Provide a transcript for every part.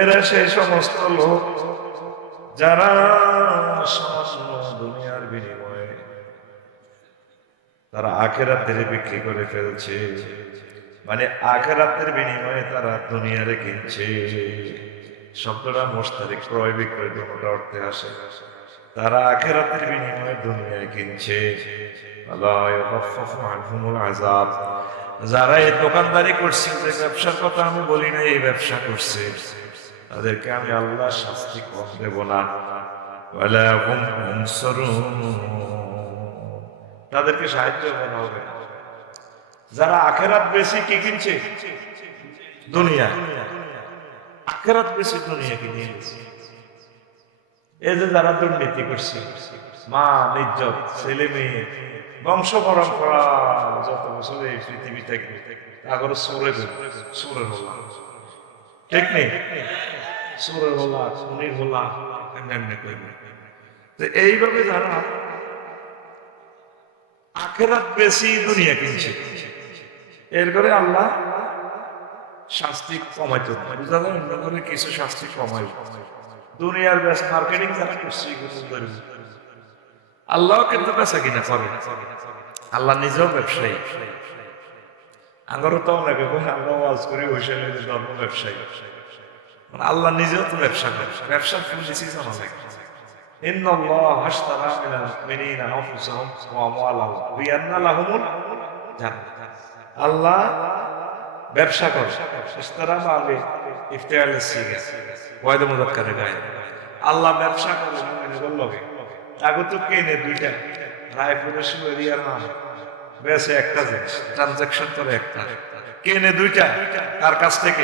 এরা সেই সমস্ত লোক যারা দুনিয়ার বিনিময়ে তারা আখেরাতের বিক্রি করে ফেলছে। মানে আখেরাতের বিনিময়ে তারা দুনিয়ারে কিনছে। শব্দটা মোস্তারি ক্রয় বিক্রয় দুটোটা অর্থে আসে। তারা আখেরাতের বিনিময়ে দুনিয়ায় কিনছে। যারা এই দোকানদারি করছে, যে ব্যবসার কথা আমি বলি না, এই ব্যবসা করছে। তাদেরকে আমি আল্লাহ শাস্তি কম দেব না। তাদেরকে সাহায্য করা হবে। যারা আখেরাত বেশি কি কিনছে? দুনিয়া। আখেরাত বেশি দুনিয়া কিনে এই যে যারা দুর্নীতি করছে মা নির্জত ছেলে মেয়ে, বংশ পরম্পরা, যত বছর এই পৃথিবী থেকে আগর সুরে সুরে হলা ঠিক নেই? সুরে হলা হলা তো এইভাবে যারা আখেরাত বেশি দুনিয়া কিনছে, এর করে আল্লাহ শাস্তি কমাইতে বুঝা অন্য করে কিছু শাস্তি কমাই দুনিয়ার বেশ মার্কেটিং যারা করছে। আল্লাহ কিন্তু বেচা কিনা করে। আল্লাহ নিজেও ব্যবসায়ী। আগরও তো অনেকে আমরা ওয়াজ করি ওইসব ধর্ম ব্যবসায়ী। মানে আল্লাহ নিজেও তো ব্যবসা করে ব্যবসার পলিসি জানা লাগে إن الله اشترى من المؤمنين أنفسهم وأموالهم بأن لهم الجنة আল্লাহ ব্যবসা করে ইস্তারা মালে ইফতেয়াল সিগা ওয়াইদ মুজাক্কারে গায় আল্লাহ ব্যবসা করে মুমিনের লগে আগে তো কেনে দুইটা রায়পুরের সুরিয়ার নাম বেশে একটা জিনিস ট্রানজাকশন করে একটা কেনে দুইটা তার কাছ থেকে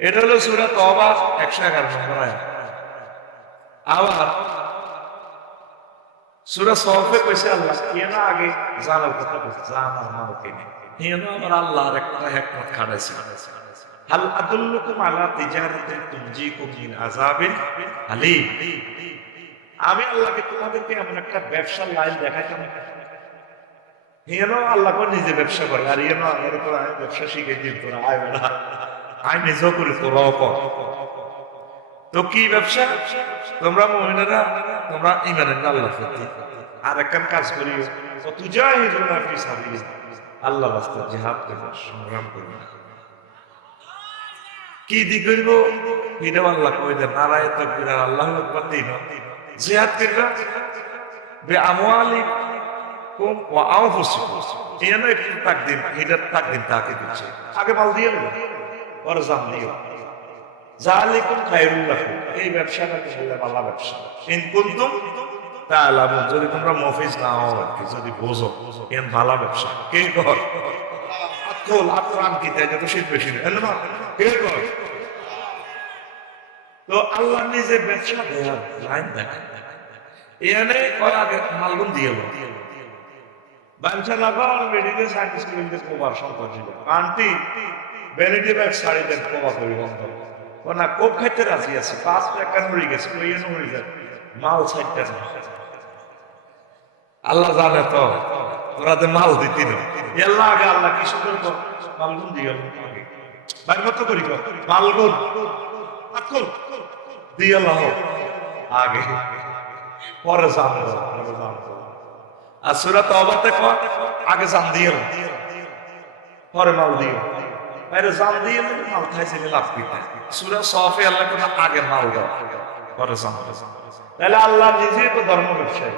এটা হলো সূরা তওবা 111 নম্বর আয়াত। আবার সূরা সফে কইছে আল্লাহ কেন আগে জানার কথা কইছে জানার মাল কেনে কেন আবার আল্লাহর একটা হিকমত খাড়াইছে হাল আদুল্লুকুম আলা তিজারাতিন তুনজিকুম মিন আযাবিন আলীম। আমি আল্লাহকে তোমাদেরকে এমন একটা ব্যবসার লাইন দেখাইতাম। হেন আল্লাহ নিজে ব্যবসা করে, আর ইয়েন আমার তো আমি ব্যবসা শিখে দিন তোরা আয় বেড়া। করি তোরাও কর। তো কি ব্যবসা? তোমরা মহিলারা, তোমরা ইমানের আল্লাহ আর একখান কাজ করি তো তুজাই ফি আল্লাহ রাস্তা জিহাদ করবে, সংগ্রাম কি দি করব? এটা আল্লাহ কই দেন, নারায় তাকবীর, আর আল্লাহু আকবার দিন। জিহাদ করবে? বে আমওয়ালি কুম ওয়া আনফুসিকুম। এনে একটু তাক দিন এটা তাক দিন তাকে দিচ্ছে। আগে মাল দিয়ে নেব ওর জাম দিও জালিকুম খায়রুল লাকুম। এই ব্যবসাটা আল্লাহ ভালো ব্যবসা। ইন কুনতুম যদি তোমরা মফিজ না হও আর কি যদি বোঝো, এন ভালো ব্যবসা। কে কর আতকল আতরান কি তাই? যত শীত বেশি না। কে কর তো আল্লাহ নিজে ব্যবসা দেয়া, লাইন দেখায়। এখানে কয় আগে মালগুন দিয়ে মেডিকেল কোবার সম্পদ ছিল আন্টি ভ্যানিটি ব্যাগ শাড়ি দেন কোবা করি বন্ধ না, কোপ খাইতে রাজি আছে। পাঁচ টাকা মরে গেছে মরে মাল না আল্লাহ জানে তো, ওরা তো মাল দিতি না। আল্লাহ আগে আল্লাহ কি কর। মালগুন দিয়ে আগে? বাইর মতো করি কর? মালগুন আকুল দিয়ে আগে। পরে জানব, পরে আর সুরা অবাতে কর আগে জান দিয়ে পরে মাল দিও। বাইরে জান দিয়ে মাল খাইছিলে লাভ কি সুরা সফে আল্লাহ আগে মাল দাও, পরে জান তাহলে আল্লাহ নিজেই তো ধর্ম ব্যবসায়ী।